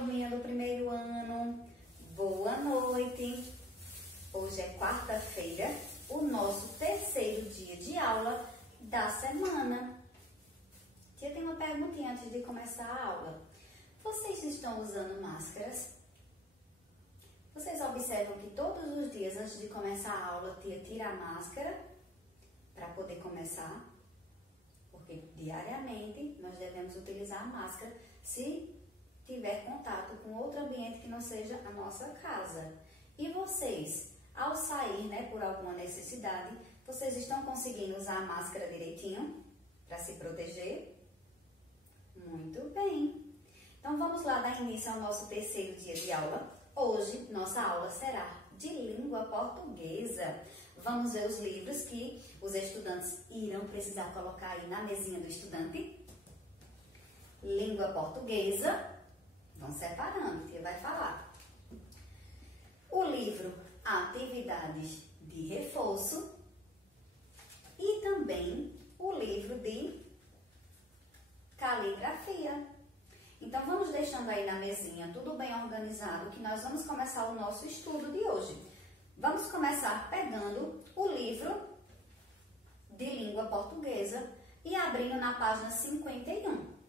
turminha do primeiro ano, boa noite. Hoje é quarta-feira, o nosso terceiro dia de aula da semana. Tia, tem uma perguntinha antes de começar a aula. Vocês estão usando máscaras? Vocês observam que todos os dias antes de começar a aula, tia tira a máscara para poder começar? Porque diariamente nós devemos utilizar a máscara se tiver contato com outro ambiente que não seja a nossa casa. E vocês, ao sair, por alguma necessidade, vocês estão conseguindo usar a máscara direitinho para se proteger? Muito bem. Então vamos lá dar início ao nosso terceiro dia de aula. Hoje nossa aula será de língua portuguesa. Vamos ver os livros que os estudantes irão precisar colocar aí na mesinha do estudante. Língua portuguesa. Vão separando, tia vai falar. O livro Atividades de Reforço e também o livro de Caligrafia. Então vamos deixando aí na mesinha tudo bem organizado que nós vamos começar o nosso estudo de hoje. Vamos começar pegando o livro de língua portuguesa e abrindo na página 51.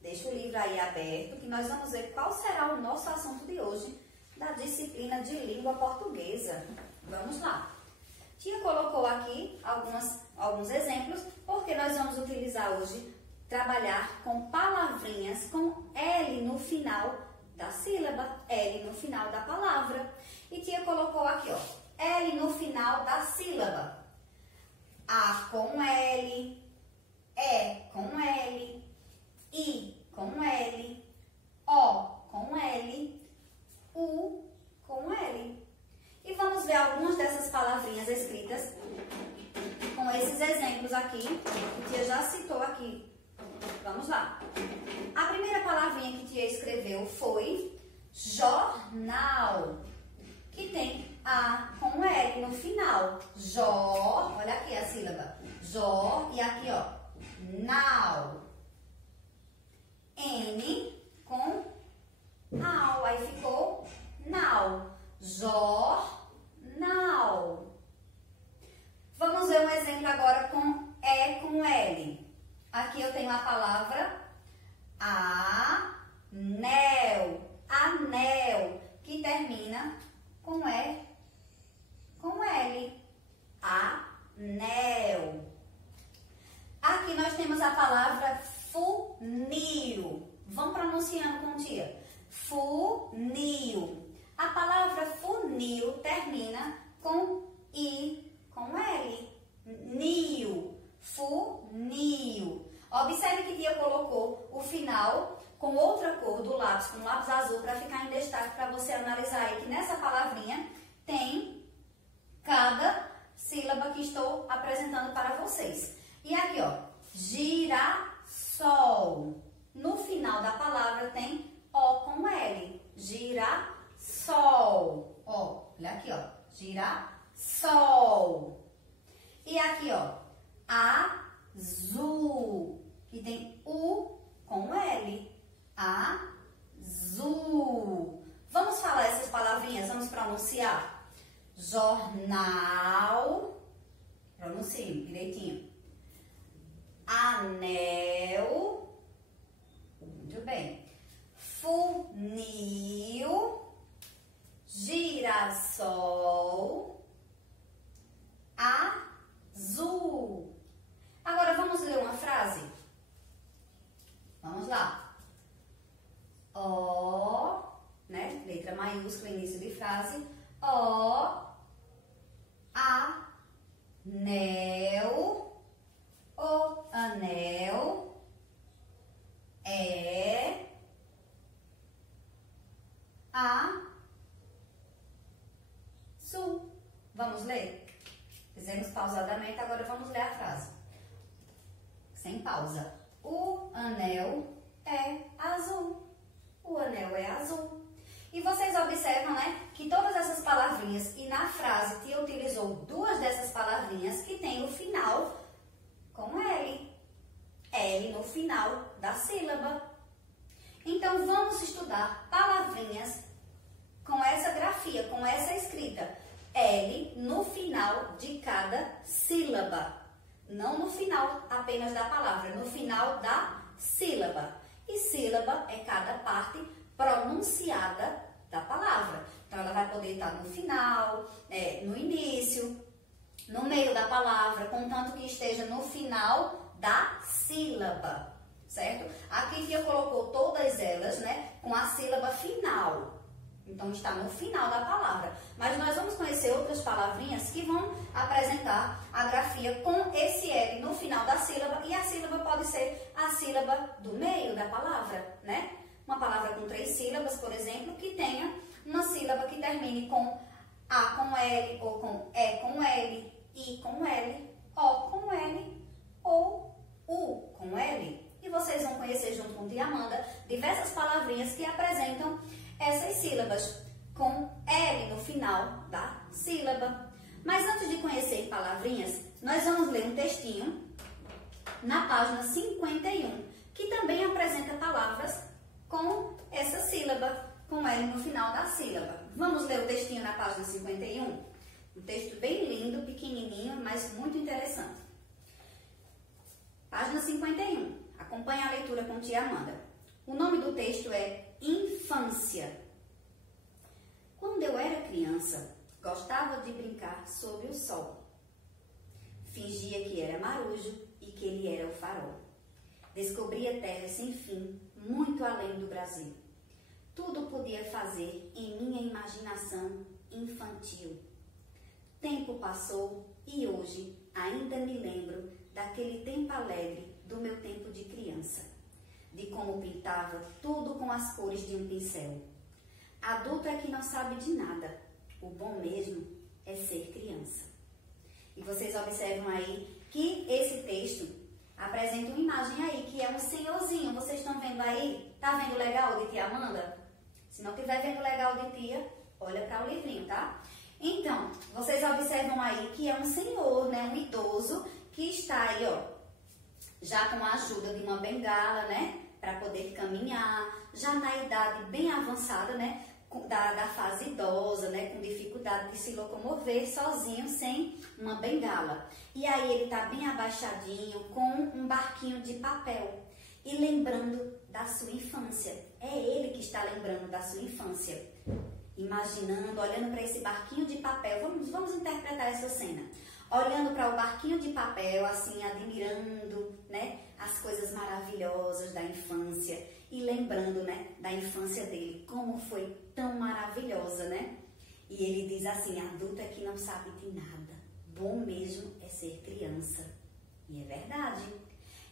Deixa o livro aí aberto que nós vamos ver qual será o nosso assunto de hoje da disciplina de língua portuguesa. Vamos lá. Tia colocou aqui alguns exemplos porque nós vamos utilizar hoje, trabalhar com palavrinhas com L no final da sílaba, L no final da palavra. E tia colocou aqui, ó, L no final da sílaba. A com L, E com L, I com L, O com L, U com L. E vamos ver algumas dessas palavrinhas escritas com esses exemplos aqui, que tia já citou aqui. Vamos lá. A primeira palavrinha que tia escreveu foi jornal, que tem A com L no final. Jó, olha aqui a sílaba. Jó e aqui, ó, nau. N com au, aí ficou nau. Jornal. Vamos ver um exemplo agora com E com L. Aqui eu tenho a palavra anel, anel, que termina com E, com L, anel. Aqui nós temos a palavra funil. Vamos pronunciando com tia. Funil. A palavra funil termina com I, com L, nil. Funil. Observe que tia colocou o final com outra cor do lápis, com lápis azul, para ficar em destaque para você analisar aí que nessa palavrinha tem cada sílaba que estou apresentando para vocês. E aqui, ó, girassol. No final da palavra tem O com L. Girassol. Ó, olha aqui, ó, girassol. E aqui, ó, azul, que tem U com L. Azul. Vamos falar essas palavrinhas, vamos pronunciar. Jornal, pronuncie direitinho. Anel, muito bem. Funil, girassol, azul. Agora vamos ler uma frase? Vamos lá. O, letra maiúscula, início de frase. O, anel, o anel é azul. Vamos ler? Fizemos pausadamente, agora vamos ler a frase. Sem pausa. O anel é azul. O anel é azul. E vocês observam, que todas essas palavrinhas, e na frase tia utilizou duas dessas palavrinhas que tem o final com L. L no final da sílaba. Então, vamos estudar palavrinhas com essa grafia, com essa escrita. L no final de cada sílaba. Não no final apenas da palavra, no final da sílaba. E sílaba é cada parte pronunciada da palavra. Então, ela vai poder estar no final, no início, no meio da palavra, contanto que esteja no final da sílaba, certo? Aqui Tia colocou todas elas, né, com a sílaba final. Então, está no final da palavra. Mas nós vamos conhecer outras palavrinhas que vão apresentar a grafia com esse L no final da sílaba. E a sílaba pode ser a sílaba do meio da palavra, né? Uma palavra com 3 sílabas, por exemplo, que tenha uma sílaba que termine com A com L, ou com E com L, I com L, O com L, ou U com L. E vocês vão conhecer junto com Tia Amanda diversas palavrinhas que apresentam essas sílabas com L no final da sílaba. Mas antes de conhecer palavrinhas, nós vamos ler um textinho na página 51, que também apresenta palavras com essa sílaba, com L no final da sílaba. Vamos ler o textinho na página 51? Um texto bem lindo, pequenininho, mas muito interessante. Página 51. Acompanhe a leitura com Tia Amanda. O nome do texto é Infância. Quando eu era criança, gostava de brincar sob o sol. Fingia que era marujo e que ele era o farol. Descobria terras sem fim, muito além do Brasil. Tudo podia fazer em minha imaginação infantil. Tempo passou e hoje ainda me lembro daquele tempo alegre do meu tempo de criança, de como pintava tudo com as cores de um pincel. Adulto é que não sabe de nada, o bom mesmo é ser criança. E vocês observam aí que esse texto apresenta uma imagem aí, que é um senhorzinho. Vocês estão vendo aí? Tá vendo legal de Tia Amanda? Se não estiver vendo legal de Tia, olha para o livrinho, tá? Então, vocês observam aí que é um senhor, né? Um idoso que está aí, ó, já com a ajuda de uma bengala, né? Para poder caminhar, já na idade bem avançada, né? Da fase idosa, né? Com dificuldade de se locomover sozinho, sem uma bengala. E aí ele tá bem abaixadinho, com um barquinho de papel e lembrando da sua infância. É ele que está lembrando da sua infância. Imaginando, olhando para esse barquinho de papel. Vamos interpretar essa cena. Olhando para o barquinho de papel, assim, admirando, né, as coisas maravilhosas da infância e lembrando, né, da infância dele, como foi tão maravilhosa, né? E ele diz assim, adulto é que não sabe de nada, bom mesmo é ser criança. E é verdade.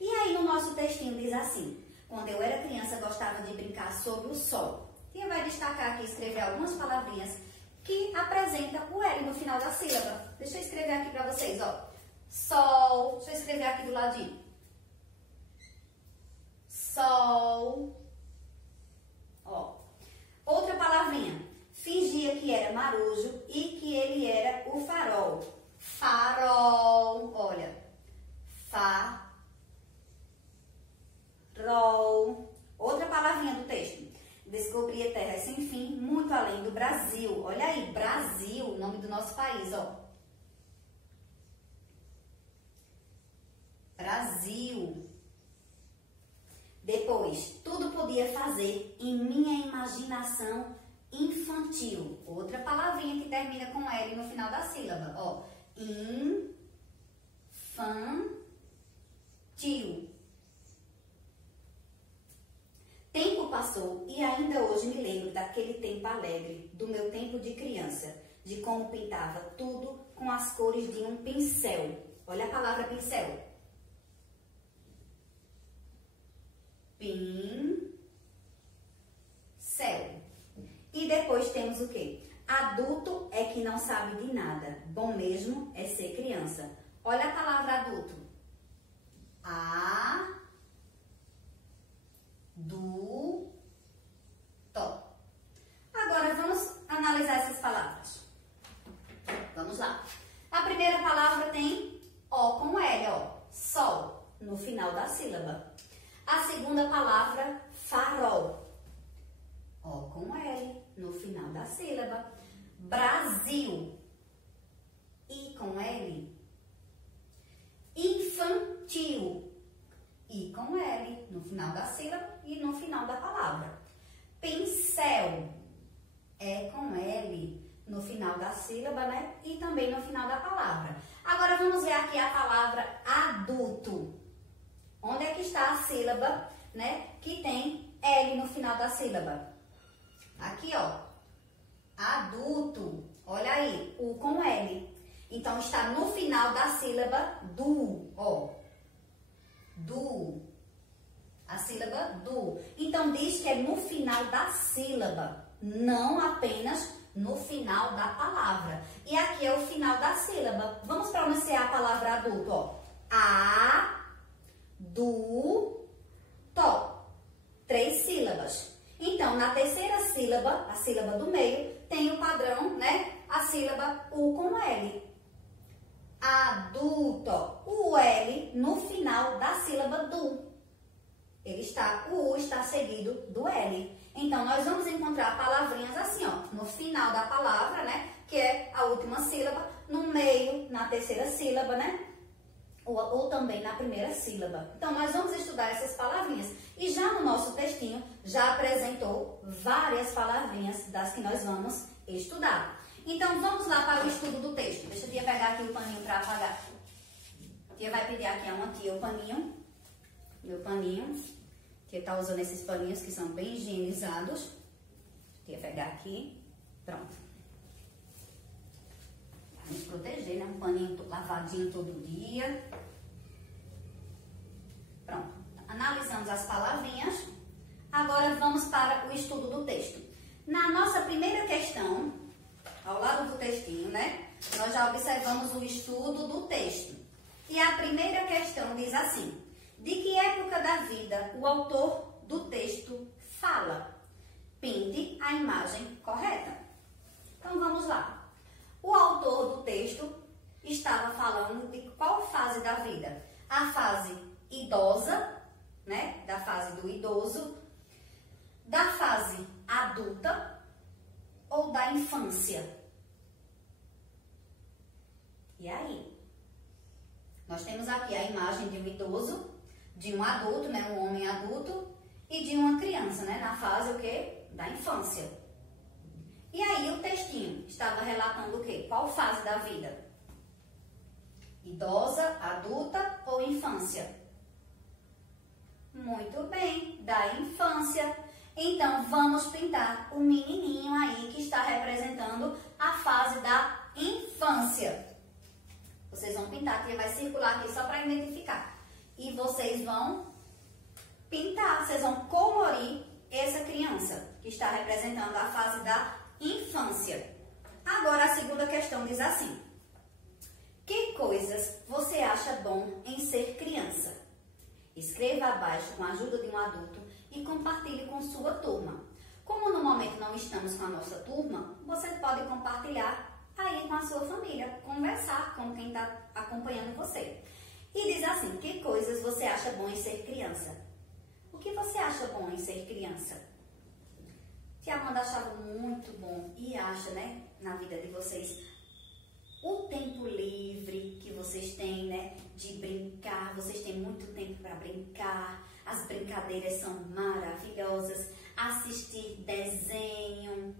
E aí no nosso textinho diz assim, quando eu era criança gostava de brincar sob o sol. E vai destacar aqui, escrever algumas palavrinhas que apresenta o L no final da sílaba. Deixa eu escrever aqui para vocês, ó. Sol, deixa eu escrever aqui do ladinho. Sol. Ó. Outra palavrinha. Fingia que era marujo e que ele era o farol. Farol. Olha. Farol. Outra palavrinha do texto. Descobria terras sem fim, muito além do Brasil. Olha aí, Brasil, o nome do nosso país, ó. Brasil. Depois, tudo podia fazer em minha imaginação infantil. Outra palavrinha que termina com L no final da sílaba, ó. Infantil. Tempo passou e ainda hoje me lembro daquele tempo alegre, do meu tempo de criança, de como pintava tudo com as cores de um pincel. Olha a palavra pincel. Pincel. E depois temos o quê? Adulto é que não sabe de nada, bom mesmo é ser criança. Olha a palavra adulto. Agora vamos analisar essas palavras. Vamos lá. A primeira palavra tem O com L, ó. Sol, no final da sílaba. A segunda palavra, farol. O com L no final da sílaba. Brasil, I com L. Infantil, I com L no final da sílaba e no final da palavra. Pincel, E com L no final da sílaba, né? E também no final da palavra. Agora vamos ver aqui a palavra adulto. Onde é que está a sílaba, né? Que tem L no final da sílaba. Aqui, ó. Adulto. Olha aí, U com L. Então, está no final da sílaba do, ó. Do. A sílaba do. Então, diz que é no final da sílaba, não apenas no final da palavra. E aqui é o final da sílaba. Vamos pronunciar a palavra adulto, ó. A-du-to. 3 sílabas. Então, na terceira sílaba, a sílaba do meio, tem o padrão, né? A sílaba U com L. Adulto. O L no final da sílaba do. O U está seguido do L. Então, nós vamos encontrar palavrinhas assim, ó, no final da palavra, né? Que é a última sílaba, no meio, na terceira sílaba, né? Ou também na primeira sílaba. Então, nós vamos estudar essas palavrinhas. E já no nosso textinho, já apresentou várias palavrinhas das que nós vamos estudar. Então, vamos lá para o estudo do texto. Deixa a tia pegar aqui o paninho para apagar. A tia vai pedir aqui a uma tia o paninho. Meu paninho. A tia tá usando esses paninhos que são bem higienizados. A tia pegar aqui. Pronto. Para nos proteger, né? Um paninho lavadinho todo dia. Pronto. Analisamos as palavrinhas. Agora vamos para o estudo do texto. Na nossa primeira questão, ao lado do textinho, né? Nós já observamos o estudo do texto. E a primeira questão diz assim: de que época da vida o autor do texto fala? Pinte a imagem correta. Então vamos lá. O autor do texto estava falando de qual fase da vida? A fase idosa, né? Da fase do idoso, da fase adulta ou da infância? E aí? Nós temos aqui a imagem de um idoso, de um adulto, né? Um homem adulto e de uma criança, né? Na fase o quê? Da infância. E aí o textinho estava relatando o quê? Qual fase da vida? Idosa, adulta ou infância? Muito bem, da infância. Então, vamos pintar o menininho aí que está representando a fase da infância. Vocês vão pintar, que vai circular aqui só para identificar. E vocês vão pintar, vocês vão colorir essa criança que está representando a fase da infância. Agora, a segunda questão diz assim: que coisas você acha bom em ser criança? Escreva abaixo com a ajuda de um adulto e compartilhe com sua turma. Como no momento não estamos com a nossa turma, você pode compartilhar aí com a sua família, conversar com quem está acompanhando você. E diz assim: que coisas você acha bom em ser criança? O que você acha bom em ser criança? Tia Amanda achava muito bom e acha, né, na vida de vocês, o tempo livre que vocês têm, né, de brincar. Vocês têm muito tempo para brincar. As brincadeiras são maravilhosas. Assistir desenho,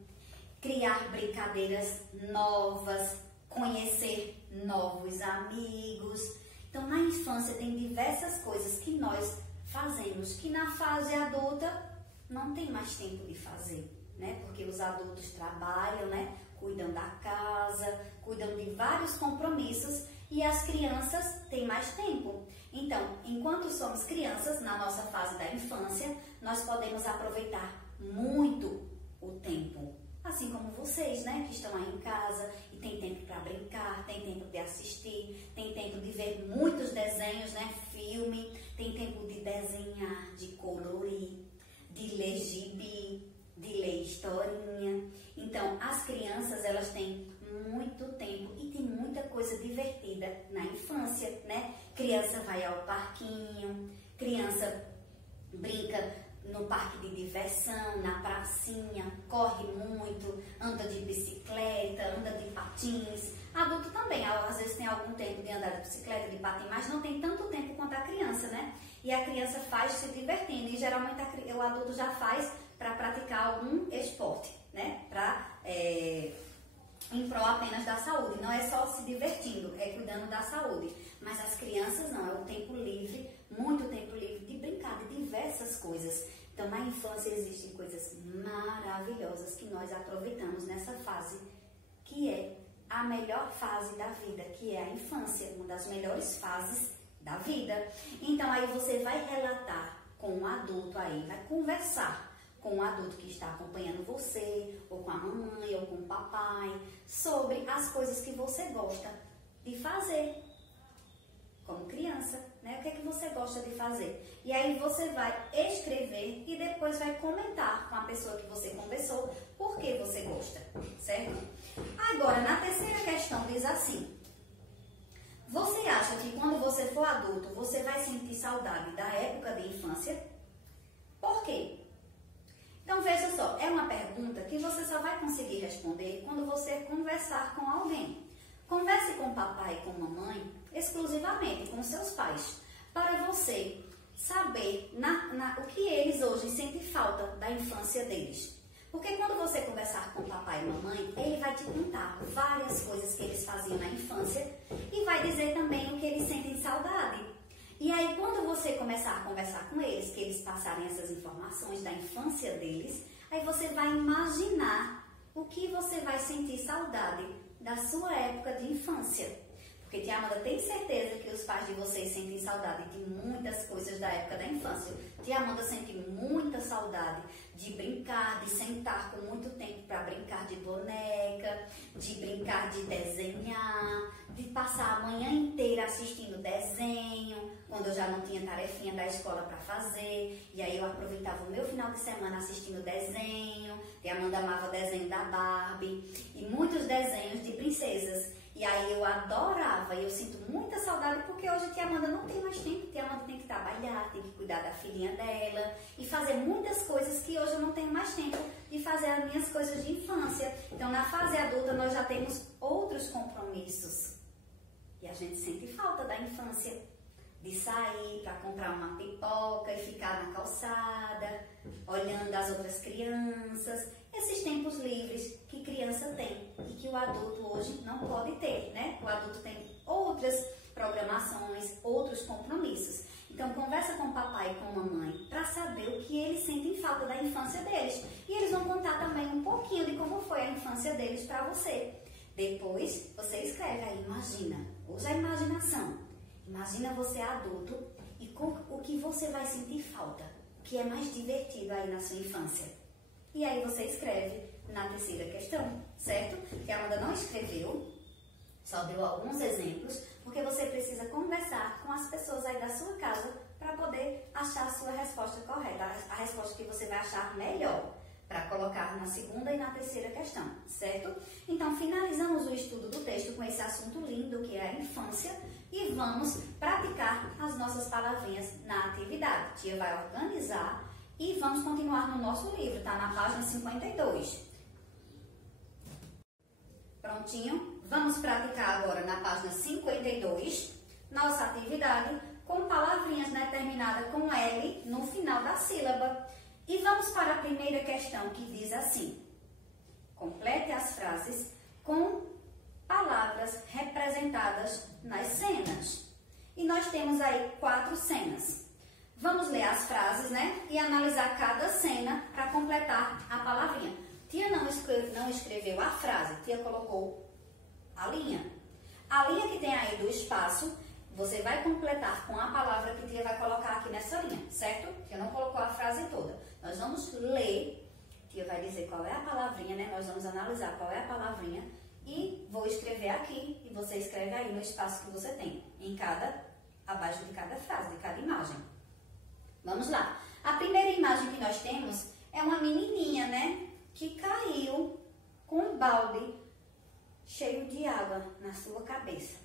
criar brincadeiras novas, conhecer novos amigos. Então, na infância tem diversas coisas que nós fazemos que na fase adulta não tem mais tempo de fazer, né? Porque os adultos trabalham, né? Cuidam da casa, cuidam de vários compromissos e as crianças têm mais tempo. Então, enquanto somos crianças, na nossa fase da infância, nós podemos aproveitar muito o tempo. Assim como vocês, né, que estão aí em casa e tem tempo para brincar, tem tempo de assistir, tem tempo de ver muitos desenhos, né, filme, tem tempo de desenhar, de colorir, de ler gibi, de ler historinha. Então, as crianças, elas têm muito tempo e tem muita coisa divertida na infância, né? Criança vai ao parquinho, criança brinca no parque de diversão, na pracinha, corre muito, anda de bicicleta, anda de patins. Adulto também, às vezes tem algum tempo de andar de bicicleta, de patins, mas não tem tanto tempo quanto a criança, né? E a criança faz se divertindo, e geralmente o adulto já faz para praticar algum esporte, né? Em prol apenas da saúde. Não é só se divertindo, é cuidando da saúde. Mas as crianças não, é o tempo livre, muito tempo livre de brincar de diversas coisas. Então, na infância existem coisas maravilhosas que nós aproveitamos nessa fase, que é a melhor fase da vida, que é a infância, uma das melhores fases da vida. Então, aí você vai relatar com um adulto aí, vai conversar com um adulto que está acompanhando você, ou com a mamãe, ou com o papai, sobre as coisas que você gosta de fazer como criança, né? O que é que você gosta de fazer? E aí você vai escrever e depois vai comentar com a pessoa que você conversou por que você gosta, certo? Agora, na terceira questão diz assim: você acha que quando você for adulto, você vai sentir saudade da época de infância? Por quê? Então, veja só, é uma pergunta que você só vai conseguir responder quando você conversar com alguém. Converse com o papai e com a mamãe exclusivamente, com seus pais, para você saber o que eles hoje sentem falta da infância deles. Porque quando você conversar com o papai e mamãe, ele vai te contar várias coisas que eles faziam na infância e vai dizer também o que eles sentem saudade. E aí, quando você começar a conversar com eles, que eles passarem essas informações da infância deles, aí você vai imaginar o que você vai sentir saudade da sua época de infância. Porque Tia Amanda tem certeza que os pais de vocês sentem saudade de muitas coisas da época da infância. Tia Amanda sente muita saudade de brincar, de sentar com muito tempo para brincar de boneca, de brincar de desenhar, de passar a manhã inteira assistindo desenho, quando eu já não tinha tarefinha da escola para fazer. E aí eu aproveitava o meu final de semana assistindo desenho. Tia Amanda amava desenho da Barbie e muitos desenhos de princesas. E aí eu adorava, e eu sinto muita saudade porque hoje a Tia Amanda não tem mais tempo. Tia Amanda tem que trabalhar, tem que cuidar da filhinha dela e fazer muitas coisas que hoje eu não tenho mais tempo de fazer as minhas coisas de infância. Então, na fase adulta, nós já temos outros compromissos. E a gente sente falta da infância, de sair para comprar uma pipoca e ficar na calçada, olhando as outras crianças. Esses tempos livres que criança tem e que o adulto hoje não pode ter, né? O adulto tem outras programações, outros compromissos. Então, conversa com o papai e com a mamãe para saber o que eles sentem falta da infância deles. E eles vão contar também um pouquinho de como foi a infância deles para você. Depois, você escreve aí, imagina, usa a imaginação. Imagina você adulto e com o que você vai sentir falta, o que é mais divertido aí na sua infância. E aí você escreve na terceira questão, certo? Que a Amanda não escreveu, só deu alguns exemplos, porque você precisa conversar com as pessoas aí da sua casa para poder achar a sua resposta correta, a resposta que você vai achar melhor, para colocar na segunda e na terceira questão, certo? Então, finalizamos o estudo do texto com esse assunto lindo que é a infância e vamos praticar as nossas palavrinhas na atividade. Tia vai organizar e vamos continuar no nosso livro, tá na página 52. Prontinho? Vamos praticar agora na página 52, nossa atividade com palavrinhas, né, terminada com L no final da sílaba. E vamos para a primeira questão que diz assim: complete as frases com palavras representadas nas cenas. E nós temos aí 4 cenas. Vamos ler as frases, né? E analisar cada cena para completar a palavrinha. Tia não escreveu a frase, tia colocou a linha. A linha que tem aí do espaço, você vai completar com a palavra que tia vai colocar aqui nessa linha, certo? Tia não colocou a frase toda. Nós vamos ler, tia vai dizer qual é a palavrinha, né? Nós vamos analisar qual é a palavrinha e vou escrever aqui e você escreve aí no espaço que você tem, abaixo de cada frase, de cada imagem. Vamos lá. A primeira imagem que nós temos é uma menininha, né? Que caiu com um balde cheio de água na sua cabeça.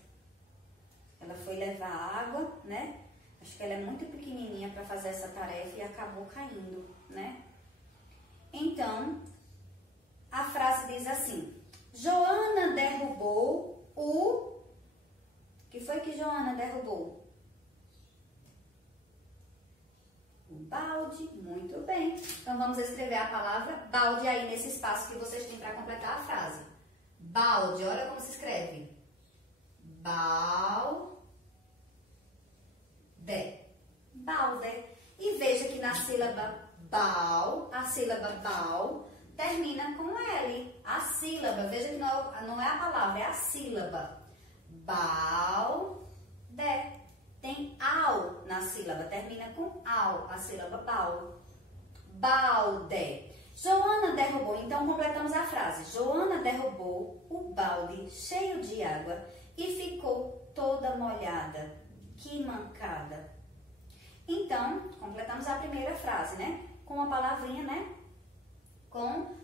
Ela foi levar água, né? Acho que ela é muito pequenininha para fazer essa tarefa e acabou caindo, né? Então, a frase diz assim: Joana derrubou o... que foi que Joana derrubou? O balde. Muito bem. Então, vamos escrever a palavra balde aí nesse espaço que vocês têm para completar a frase. Balde, olha como se escreve. Balde. Balde. E veja que na sílaba bal, a sílaba bal termina com L. A sílaba, veja que não é a palavra, é a sílaba. Balde. Tem ao na sílaba, termina com ao, a sílaba bal. Balde. Joana derrubou, então completamos a frase. Joana derrubou o balde cheio de água e ficou toda molhada. Que mancada. Então, completamos a primeira frase, né? Com a palavrinha, né? Com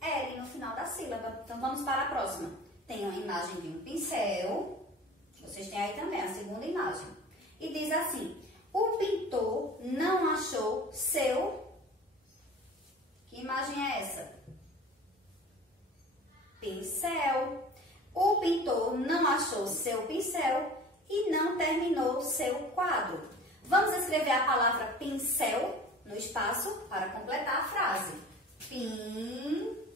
L no final da sílaba. Então, vamos para a próxima. Tem uma imagem de um pincel. Vocês têm aí também a segunda imagem. E diz assim: o pintor não achou seu... Que imagem é essa? Pincel. O pintor não achou seu pincel e não terminou seu quadro. Vamos escrever a palavra pincel no espaço para completar a frase. Pincel.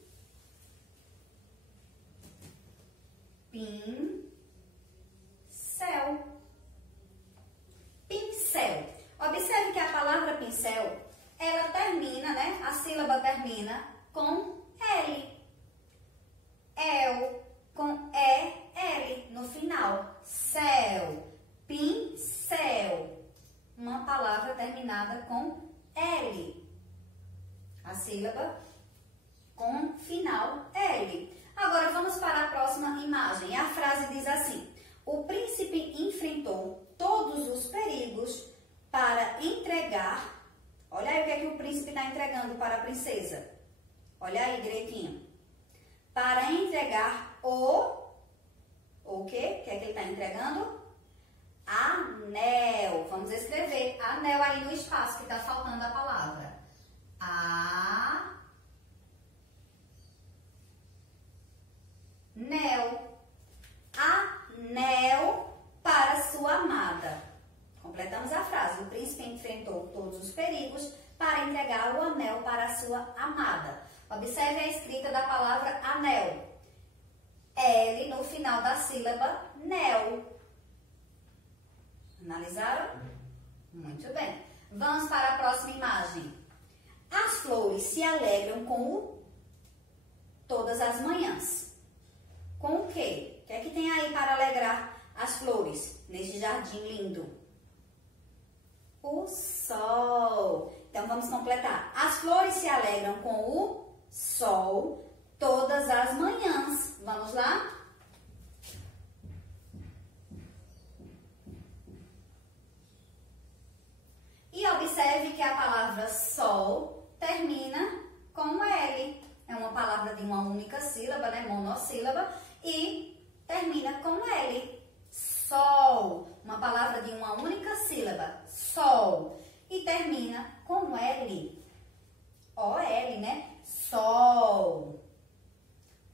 Pincel. Observe que a palavra pincel, ela termina, né? A sílaba termina com L. Com E-L no final. Céu. Pincel. Uma palavra terminada com L. A sílaba com final L. Agora vamos para a próxima imagem. A frase diz assim: o príncipe enfrentou todos os perigos para entregar... Olha aí o que é que o príncipe está entregando para a princesa. Olha aí direitinho. Para entregar o quê? O que é que ele está entregando? Anel. Vamos escrever anel aí no espaço que está faltando a palavra. Anel. Anel para sua amada. Completamos a frase. O príncipe enfrentou todos os perigos para entregar o anel para a sua amada. Observe a escrita da palavra anel. L no final da sílaba nel. Analisaram? Muito bem. Vamos para a próxima imagem. As flores se alegram todas as manhãs. Com o quê? O que é que tem aí para alegrar as flores neste jardim lindo? O sol. Então, vamos completar. As flores se alegram com o sol todas as manhãs. Vamos lá? E observe que a palavra sol termina com L. É uma palavra de uma única sílaba, né? Monossílaba. E termina com L. Sol. Uma palavra de uma única sílaba. Sol. E termina com L. O-L, né? Sol.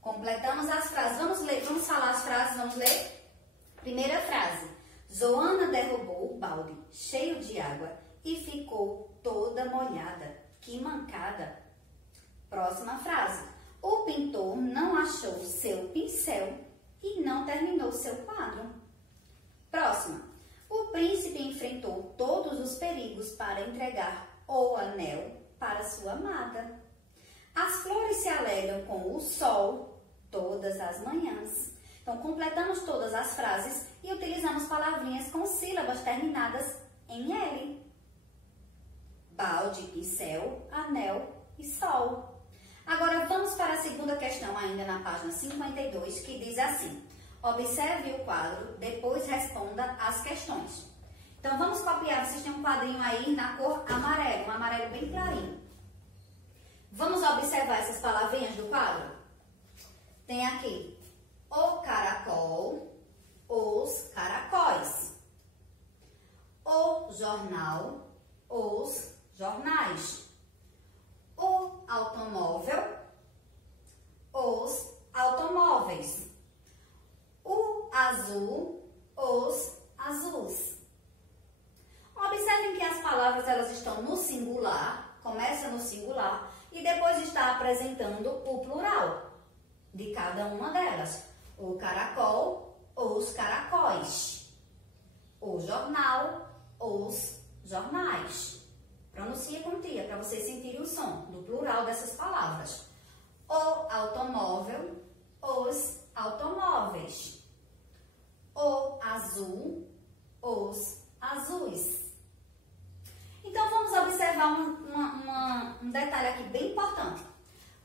Completamos as frases. Vamos ler, vamos falar as frases, vamos ler? Primeira frase. Joana derrubou o balde cheio de água e ficou toda molhada. Que mancada. Próxima frase. O pintor não achou seu pincel e não terminou seu quadro. Próxima. O príncipe enfrentou todos os perigos para entregar o anel para sua amada. As flores se alegram com o sol todas as manhãs. Então, completamos todas as frases e utilizamos palavrinhas com sílabas terminadas em L. Balde, pincel, anel e sol. Agora, vamos para a segunda questão, ainda na página 52, que diz assim: observe o quadro, depois responda as questões. Então, vamos copiar. Vocês têm um quadrinho aí na cor amarelo, um amarelo bem clarinho. Vamos observar essas palavrinhas do quadro? Tem aqui o caracol, os caracóis. o jornal, os jornais. O automóvel, os automóveis. O azul, os azuis. Observem que as palavras elas estão no singular, começa no singular e depois está apresentando o plural de cada uma delas. O caracol, os caracóis. O jornal, os jornais. Pronuncia com tia para vocês sentirem o som do plural dessas palavras. O automóvel, os automóveis. O azul, os azuis. Então, vamos observar um detalhe aqui bem importante.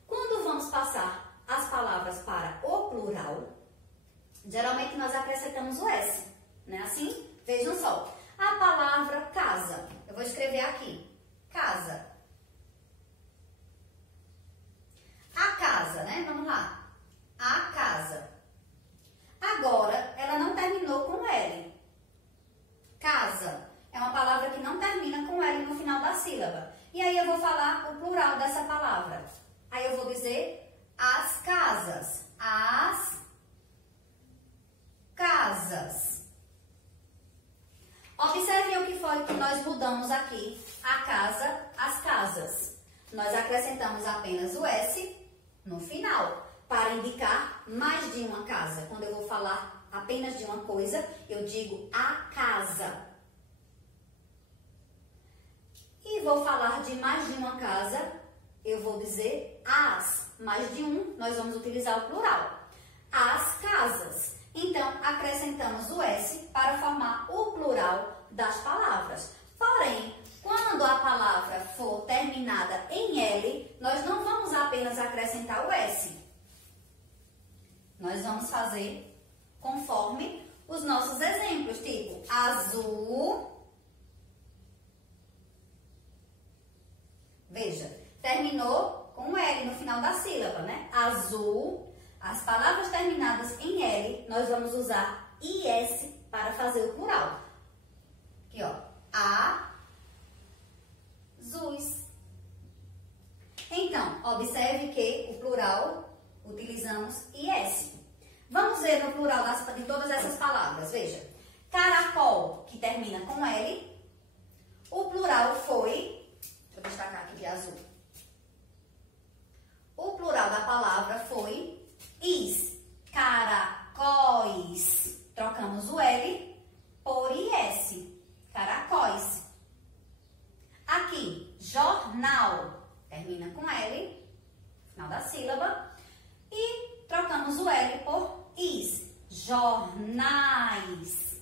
Quando vamos passar as palavras para o plural, geralmente nós acrescentamos o S, né? Assim, vejam só. A palavra casa, eu vou escrever aqui, casa. A casa, né? Vamos lá. A casa. Agora, ela não terminou com L. Casa é uma palavra que não termina com L no final da sílaba. E aí eu vou falar o plural dessa palavra. Aí eu vou dizer as casas. As casas. Observem o que foi que nós mudamos aqui. A casa, as casas. Nós acrescentamos apenas o S no final, para indicar mais de uma casa. Quando eu vou falar apenas de uma coisa, eu digo a casa. E vou falar de mais de uma casa, eu vou dizer as. Mais de um, nós vamos utilizar o plural. As casas. Então, acrescentamos o S para formar o plural das palavras. Porém, quando a palavra for terminada em L, nós não vamos apenas acrescentar o S. Nós vamos fazer conforme os nossos exemplos, tipo azul. Veja, terminou com L no final da sílaba, né? Azul. As palavras terminadas em L, nós vamos usar IS para fazer o plural. Aqui, ó. Azuis. Então, observe que o plural utilizamos IS. Vamos ver no plural de todas essas palavras. Veja, caracol, que termina com L. O plural foi, deixa eu destacar aqui de azul. O plural da palavra foi is, caracóis. Trocamos o L por IS, caracóis. Aqui, jornal, termina com L, final da sílaba. E trocamos o L por is, jornais.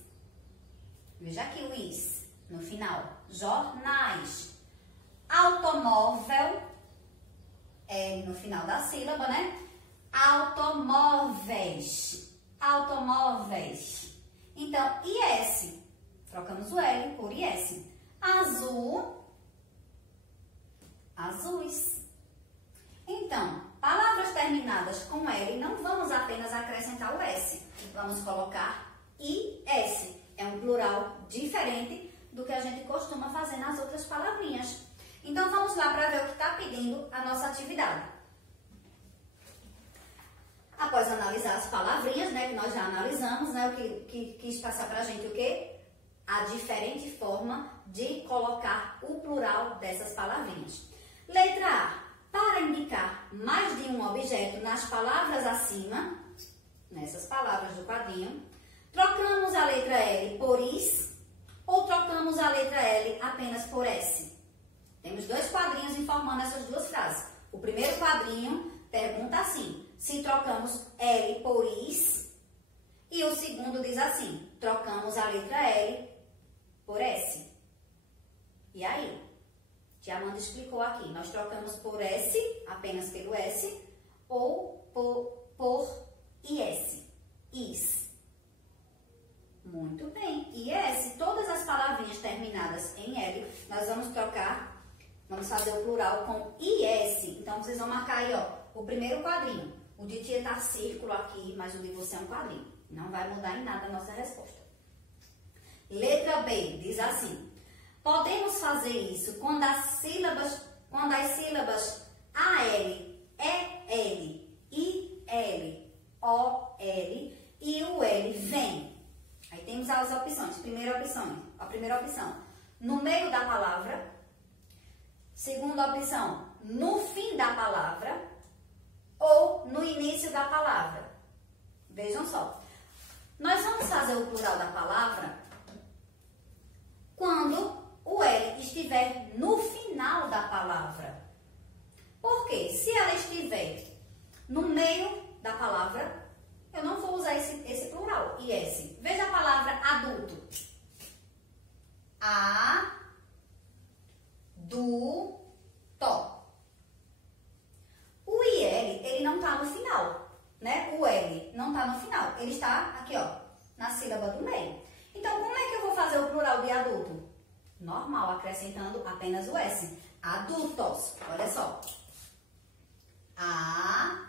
Veja aqui o is no final, jornais. Automóvel, L no final da sílaba, né? Automóveis, automóveis. Então, IS, trocamos o L por IS. Azul, azuis. Então, palavras terminadas com L, não vamos apenas acrescentar o S, vamos colocar IS. É um plural diferente do que a gente costuma fazer nas outras palavrinhas. Então, vamos lá para ver o que está pedindo a nossa atividade. Após analisar as palavrinhas, né, que nós já analisamos, né, o que quis passar para a gente o quê? A diferente forma de colocar o plural dessas palavrinhas. Letra A. Para indicar mais de um objeto nas palavras acima, nessas palavras do quadrinho, trocamos a letra L por is ou trocamos a letra L apenas por S? Temos dois quadrinhos informando essas duas frases. O primeiro quadrinho pergunta assim, se trocamos L por is, e o segundo diz assim, trocamos a letra L por S. E aí? Tia Amanda explicou aqui, nós trocamos por S, apenas pelo S, ou por IS, is. Muito bem, IS, todas as palavrinhas terminadas em L, nós vamos trocar, vamos fazer o plural com IS. Então, vocês vão marcar aí, ó, o primeiro quadrinho. O de tia tá círculo aqui, mas o de você é um quadrinho. Não vai mudar em nada a nossa resposta. Letra B diz assim: podemos fazer isso quando as sílabas AL, EL, IL, OL e o L vem. Aí temos as opções. A primeira opção, no meio da palavra. Segunda opção, no fim da palavra ou no início da palavra. Vejam só. Nós vamos fazer o plural da palavra quando o L estiver no final da palavra. Por quê? Se ela estiver no meio da palavra, eu não vou usar esse plural, IS. Veja a palavra adulto. A-du-to. O IL, ele não está no final, né? O L não está no final. Ele está aqui, ó, na sílaba do meio. Então, como é que eu vou fazer o plural de adulto? Normal, acrescentando apenas o S. Adultos. Olha só. A-du-tos.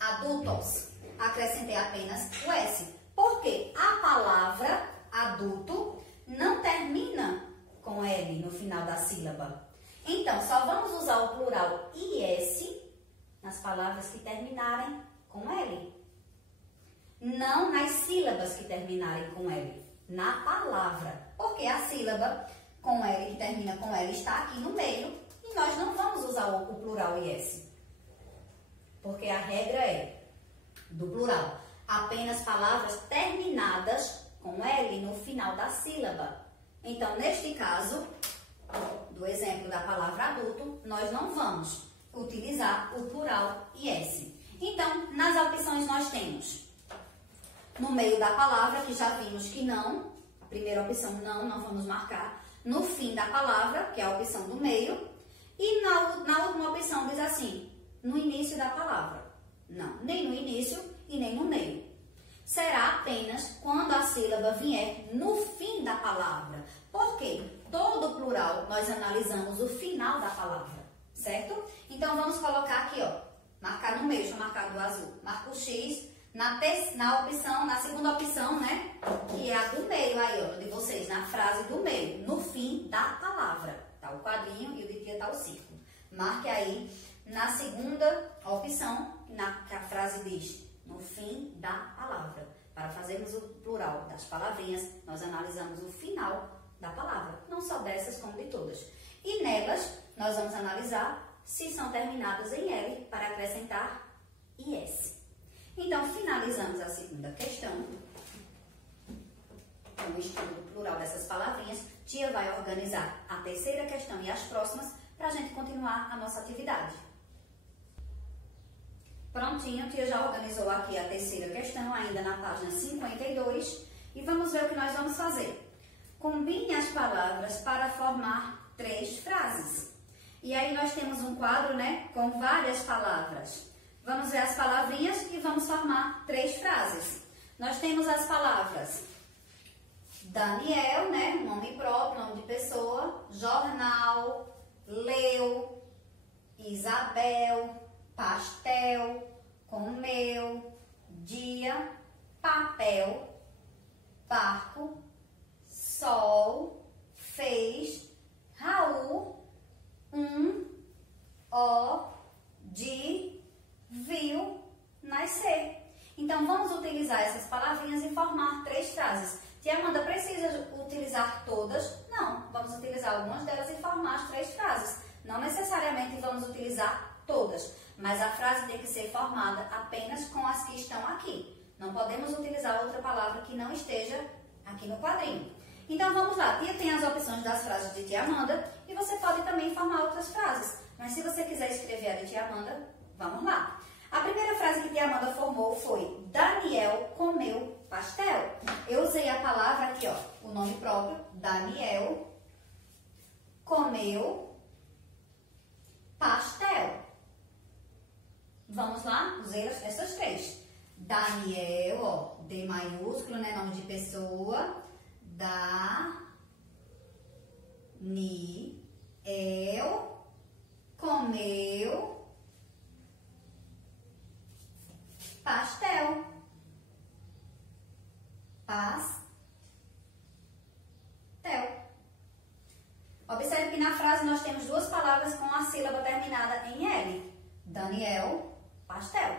Adultos. Acrescentei apenas o S. Porque a palavra adulto não termina com L no final da sílaba. Então, só vamos usar o plural IS nas palavras que terminarem com L. Não nas sílabas que terminarem com L. Na palavra. Porque a sílaba com L, que termina com L, está aqui no meio. E nós não vamos usar o plural IS. Porque a regra é do plural. Apenas palavras terminadas com L no final da sílaba. Então, neste caso, do exemplo da palavra adulto, nós não vamos utilizar o plural IS. Então, nas opções nós temos no meio da palavra, que já vimos que não, a primeira opção não vamos marcar. No fim da palavra, que é a opção do meio. E na última opção diz assim, no início da palavra. Não, nem no início e nem no meio. Será apenas quando a sílaba vier no fim da palavra. Porque todo plural nós analisamos o final da palavra, certo? Então, vamos colocar aqui, ó, marcar no meio, deixa eu marcar do azul. Marca o X na segunda opção, né? Que é a do meio aí, ó, de vocês, na frase do meio, no fim da palavra. Tá o quadrinho e o de tia tá o círculo. Marque aí na segunda opção, que a frase diz no fim da palavra. Para fazermos o plural das palavrinhas, nós analisamos o final da palavra, não só dessas como de todas. E nelas, nós vamos analisar se são terminadas em L para acrescentar IS. Então, finalizamos a segunda questão. Com o estudo do plural dessas palavrinhas, tia vai organizar a terceira questão e as próximas para a gente continuar a nossa atividade. Prontinho, tia já organizou aqui a terceira questão, ainda na página 52. E vamos ver o que nós vamos fazer. Combine as palavras para formar 3 frases. E aí nós temos um quadro, né, com várias palavras. Vamos ver as palavrinhas e vamos formar 3 frases. Nós temos as palavras Daniel, né, nome próprio, nome de pessoa, jornal, leu, Isabel, pastel, comeu, dia, papel, barco, sol, fez, Raul, viu, nascer. Então, vamos utilizar essas palavrinhas e formar 3 frases. Tia Amanda, precisa utilizar todas? Não, vamos utilizar algumas delas e formar as 3 frases. Não necessariamente vamos utilizar todas, mas a frase tem que ser formada apenas com as que estão aqui. Não podemos utilizar outra palavra que não esteja aqui no quadrinho. Então, vamos lá. Tia tem as opções das frases de tia Amanda e você pode também formar outras frases. Mas se você quiser escrever a de tia Amanda, vamos lá. A primeira frase que tia Amanda formou foi Daniel comeu pastel. Eu usei a palavra aqui, ó, o nome próprio, Daniel comeu pastel. Vamos lá? Usei essas 3. Daniel, ó, D maiúsculo, né, nome de pessoa. Daniel comeu pastel. aqui na frase nós temos duas palavras com a sílaba terminada em L. Daniel, pastel.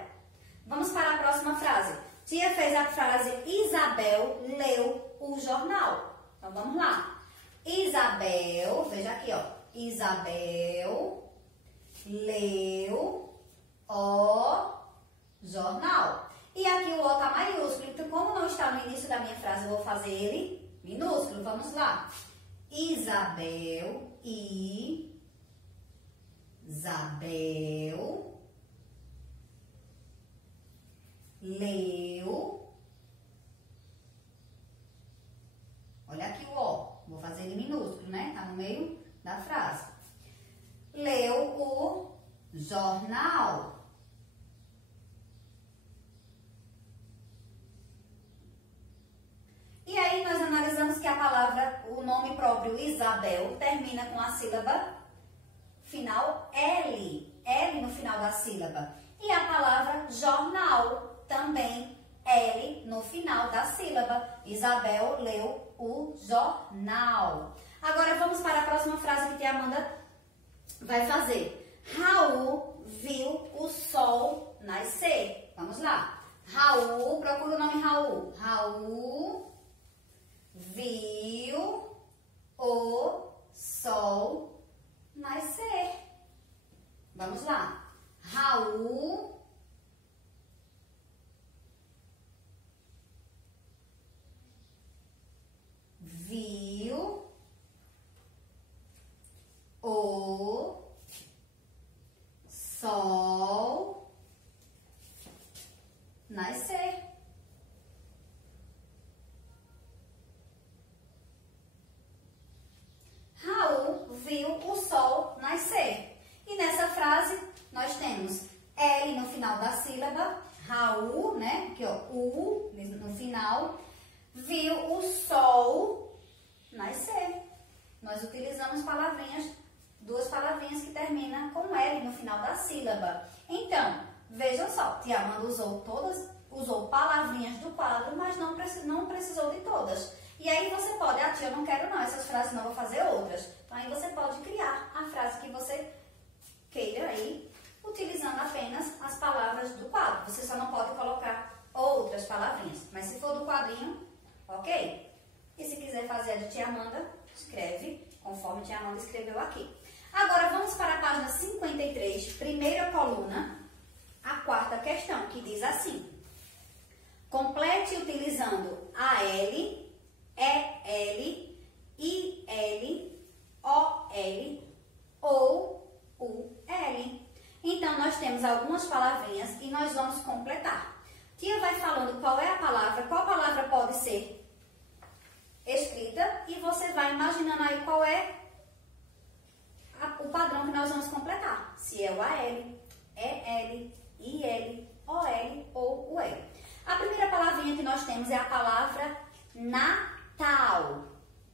Vamos para a próxima frase. Tia fez a frase Isabel leu o jornal. Então vamos lá. Isabel, veja aqui, ó. Isabel leu o jornal. E aqui o O está maiúsculo. Então, como não está no início da minha frase, eu vou fazer ele minúsculo. Vamos lá. Isabel, leu. Olha aqui o O. Vou fazer ele minúsculo, né? Tá no meio da frase. Leu o jornal. E aí nós analisamos que a palavra, o nome próprio Isabel, termina com a sílaba final L. L no final da sílaba. E a palavra jornal também L no final da sílaba. Isabel leu o jornal. Agora vamos para a próxima frase que a tia Amanda vai fazer. Raul viu o sol nascer. Vamos lá. Raul, procura o nome Raul. Raul viu o sol nascer. Vamos lá. Raul viu o sol nascer. Raul viu o sol nascer. E nessa frase nós temos L no final da sílaba, Raul, né? Aqui, ó, U no final, viu o sol nascer. Nós utilizamos palavrinhas, duas palavrinhas que terminam com L no final da sílaba. Então, vejam só, tia Amanda usou palavrinhas do quadro, mas não precisou de todas. E aí você pode, tia, eu não quero não, essas frases não, vou fazer outras. Então aí você pode criar a frase que você queira aí, utilizando apenas as palavras do quadro. Você só não pode colocar outras palavrinhas. Mas se for do quadrinho, ok? E se quiser fazer a de tia Amanda, escreve conforme tia Amanda escreveu aqui. Agora vamos para a página 53, primeira coluna, a quarta questão, que diz assim. Complete utilizando AL, EL, IL, OL ou UL. Então, nós temos algumas palavrinhas e nós vamos completar. Tia vai falando qual é a palavra, qual palavra pode ser escrita e você vai imaginando aí qual é o padrão que nós vamos completar. Se é o AL, EL, IL, OL ou UL. A primeira palavrinha que nós temos é a palavra Natal.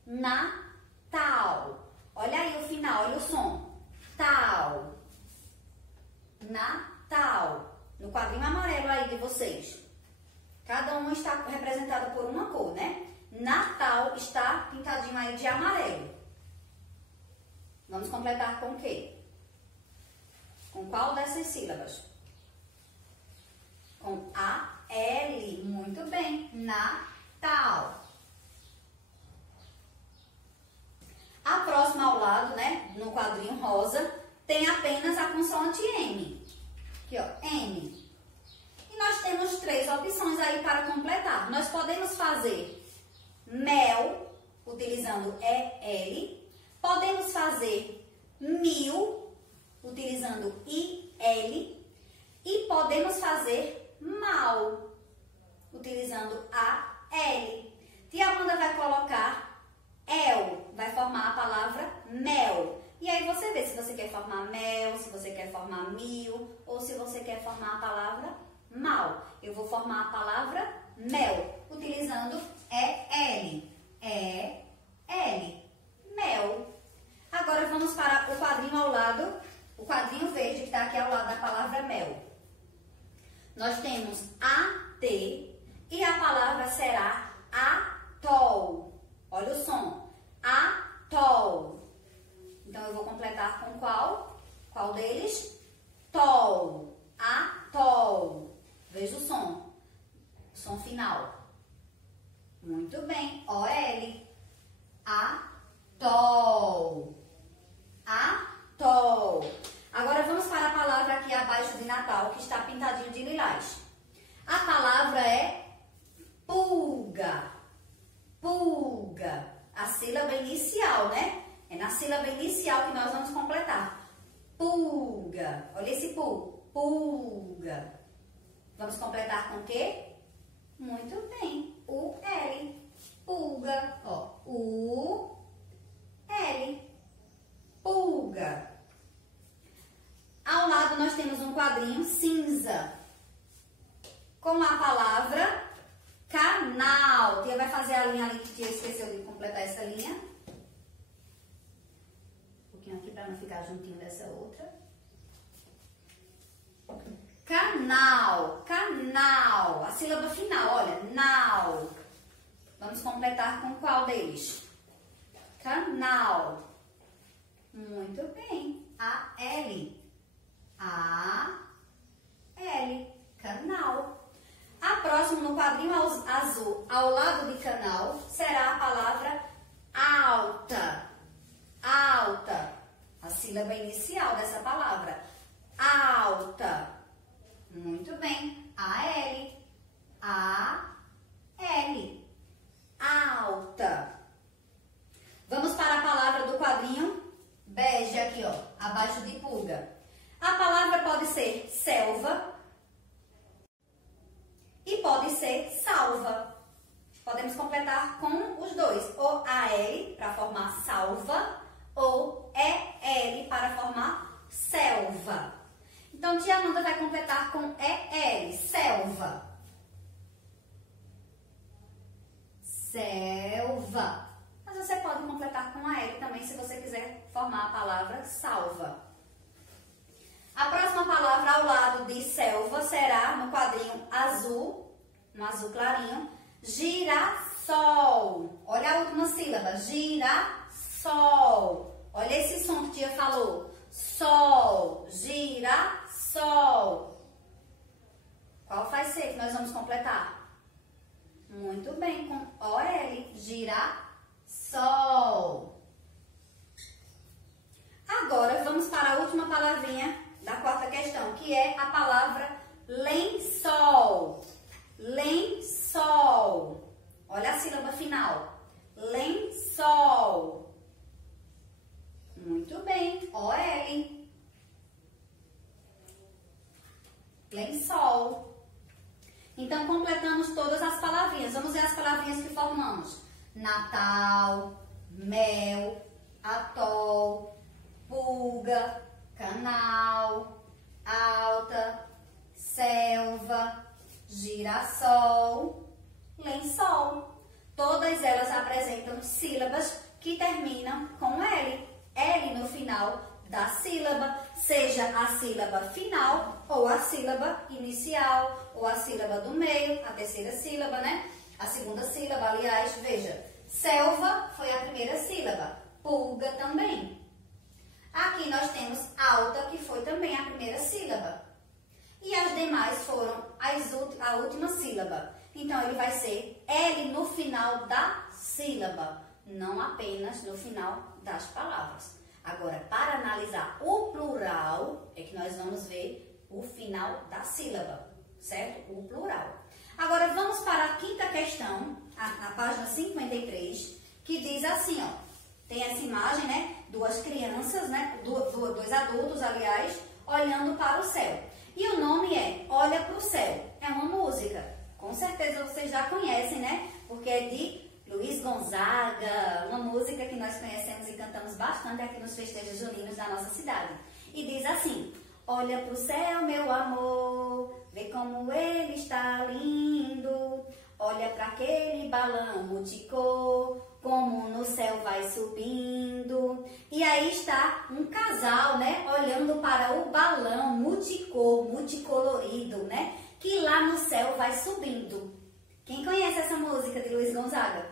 Natal. Olha aí o final, olha o som. Tal. Natal. No quadrinho amarelo aí de vocês. Cada um está representado por uma cor, né? Natal está pintadinho aí de amarelo. Vamos completar com o quê? Com qual dessas sílabas? Com A, L. Muito bem. Natal. A próxima ao lado, né? No quadrinho rosa, tem apenas a consoante M. Aqui, ó. M. E nós temos três opções aí para completar. Nós podemos fazer mel, utilizando EL. Podemos fazer mil, utilizando IL. E podemos fazer mal, utilizando AL. Tia Amanda vai colocar el, vai formar a palavra mel. E aí você vê se você quer formar mel, se você quer formar mil, ou se você quer formar a palavra mal. Eu vou formar a palavra mel, utilizando EL. EL. Mel. Agora vamos para o quadrinho ao lado, o quadrinho verde que está aqui ao lado da palavra mel. Nós temos AT e a palavra será atol. Olha o som. Atol. Então, eu vou completar com qual? Qual deles? Tol. Atol. Veja o som. Som final. Muito bem. OL. Atol. Atol. Agora vamos para a palavra aqui abaixo de Natal, que está pintadinho de lilás. A palavra é pulga. Pulga. A sílaba inicial, né? É na sílaba inicial que nós vamos completar. Pulga. Olha esse pulga. Vamos completar com o quê? Muito bem. U-L. Pulga. Ó. U-L. Pulga. Ao lado nós temos um quadrinho cinza com a palavra canal. Tia vai fazer a linha ali que tia esqueceu de completar essa linha. Um pouquinho aqui para não ficar juntinho dessa outra. Canal. Canal. A sílaba final, olha. Nau. Vamos completar com qual deles? Canal. Muito bem. A-L. A-L. Canal. A próxima no quadrinho azul, ao lado de canal, será a palavra alta. Alta. A sílaba inicial dessa palavra. Alta. Muito bem. A-L. A-L. Alta. Vamos para a palavra do quadrinho bege aqui, ó, abaixo de pulga. A palavra pode ser selva e pode ser salva. Podemos completar com os dois, ou AL para formar salva, ou EL para formar selva. Então, tia Amanda vai completar com EL, selva. Selva. Mas você pode completar com AL também, se você quiser formar a palavra salva. A próxima palavra ao lado de selva será, no quadrinho azul, um azul clarinho, girassol. Olha a última sílaba, girassol. Olha esse som que tia falou. Sol, girassol. Qual vai ser que nós vamos completar? Muito bem, com OL, girassol. Agora vamos para a última palavrinha da quarta questão, que é a palavra lençol. Lençol. Olha a sílaba final. Lençol. Muito bem. OL. Lençol. Então, completamos todas as palavrinhas. Vamos ver as palavrinhas que formamos. Natal, mel, atol, pulga, canal, alta, selva, girassol, lençol. Todas elas apresentam sílabas que terminam com L. L no final da sílaba, seja a sílaba final ou a sílaba inicial, ou a sílaba do meio, a terceira sílaba, né? A segunda sílaba, aliás, veja, selva foi a primeira sílaba, pulga também. Aqui nós temos alta, que foi também a primeira sílaba. E as demais foram a última sílaba. Então, ele vai ser L no final da sílaba, não apenas no final das palavras. Agora, para analisar o plural, é que nós vamos ver o final da sílaba, certo? O plural. Agora, vamos para a quinta questão, na página 53, que diz assim, ó. Tem essa imagem, né? Duas crianças, né? Dois adultos, aliás, olhando para o céu. E o nome é Olha para o Céu. É uma música. Com certeza vocês já conhecem, né? Porque é de Luiz Gonzaga, uma música que nós conhecemos e cantamos bastante aqui nos festejos juninos da nossa cidade. E diz assim: olha para o céu, meu amor, vê como ele está lindo. Olha para aquele balão multicor, como no céu vai subindo. E aí está um casal, né, olhando para o balão multicor, multicolorido, né, que lá no céu vai subindo. Quem conhece essa música de Luiz Gonzaga?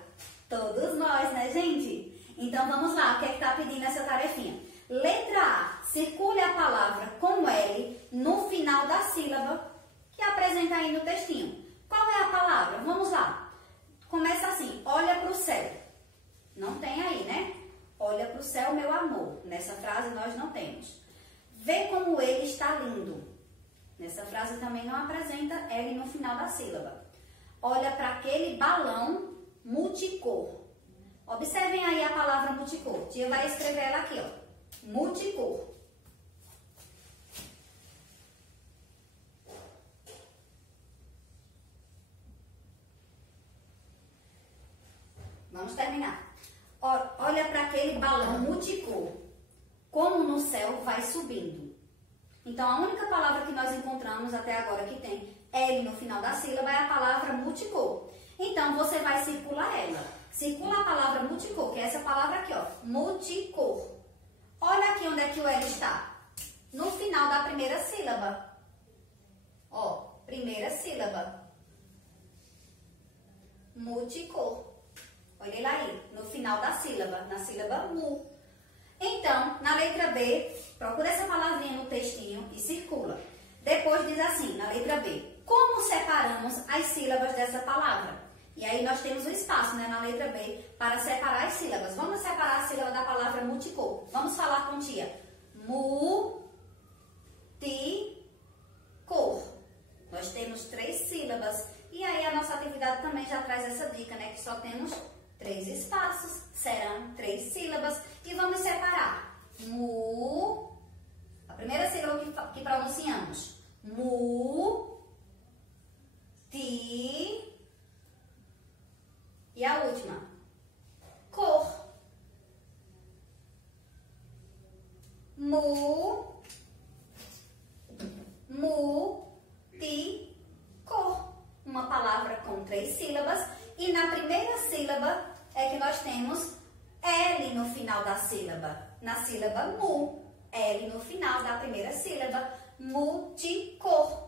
Todos nós, né, gente? Então vamos lá, o que é que está pedindo essa tarefinha? Letra A, circule a palavra com L no final da sílaba que apresenta aí no textinho. Qual é a palavra? Vamos lá. Começa assim, olha para o céu. Não tem aí, né? Olha para o céu, meu amor. Nessa frase nós não temos. Vê como ele está lindo. Nessa frase também não apresenta L no final da sílaba. Olha para aquele balão multicor. Observem aí a palavra multicor. Tia vai escrever ela aqui, ó. Multicor. Vamos terminar. Olha para aquele balão multicor. Como no céu vai subindo. Então, a única palavra que nós encontramos até agora que tem L no final da sílaba é a palavra multicor. Então, você vai circular ela. Circula a palavra multicor, que é essa palavra aqui, ó. Multicor. Olha aqui onde é que o L está. No final da primeira sílaba. Ó, primeira sílaba. Multicor. Olha ele aí, no final da sílaba, na sílaba mu. Então, na letra B, procura essa palavrinha no textinho e circula. Depois diz assim, na letra B, como separamos as sílabas dessa palavra? E aí nós temos um espaço, né, na letra B, para separar as sílabas. Vamos separar a sílaba da palavra multicor. Vamos falar com tia. Mu-ti-cor. Nós temos 3 sílabas. E aí a nossa atividade também já traz essa dica, né, que só temos 3 espaços, serão 3 sílabas. E vamos separar. Mu, a primeira sílaba que pronunciamos. Mu, ti, e a última. Cor. Mu, ti, cor. Uma palavra com 3 sílabas. E na primeira sílaba é que nós temos L no final da sílaba. Na sílaba mu, L no final da primeira sílaba, multicor.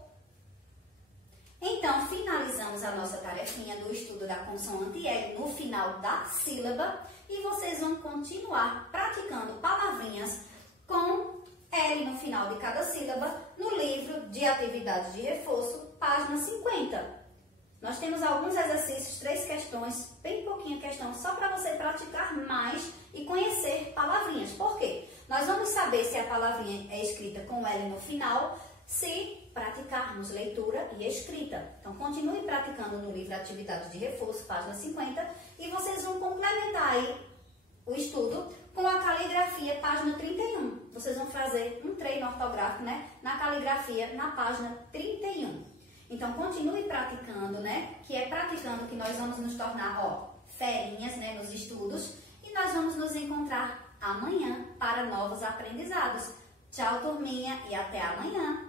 Então, finalizamos a nossa tarefinha do estudo da consoante L no final da sílaba e vocês vão continuar praticando palavrinhas com L no final de cada sílaba no livro de atividades de reforço, página 50. Nós temos alguns exercícios, 3 questões, bem pouquinha questão, só para você praticar mais e conhecer palavrinhas. Por quê? Nós vamos saber se a palavrinha é escrita com L no final, se praticarmos leitura e escrita. Então, continue praticando no livro Atividades de Reforço, página 50, e vocês vão complementar aí o estudo com a caligrafia, página 31. Vocês vão fazer um treino ortográfico, né, na caligrafia, na página 31. Então, continue praticando, né? Que é praticando que nós vamos nos tornar, ó, ferinhas, né, nos estudos. E nós vamos nos encontrar amanhã para novos aprendizados. Tchau, turminha, e até amanhã!